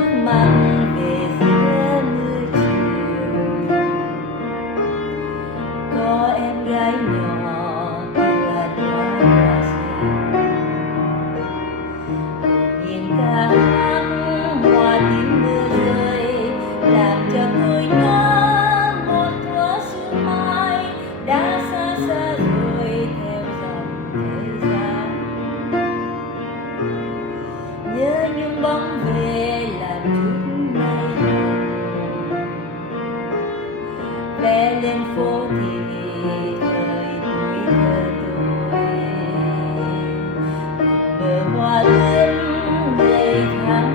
nước mắt về giữa mưa chiều. Có em gái nhỏ tựa đóa hoa xinh, nhìn ca hát hoa tím mưa rơi, làm cho tôi nhớ một thuở xuân mai đã xa xa rồi theo dòng thời gian. Nhớ những bóng về là chút nơi vẽ lên phố thì thời tuổi thơ tôi, bờ hoa ướt 10 tháng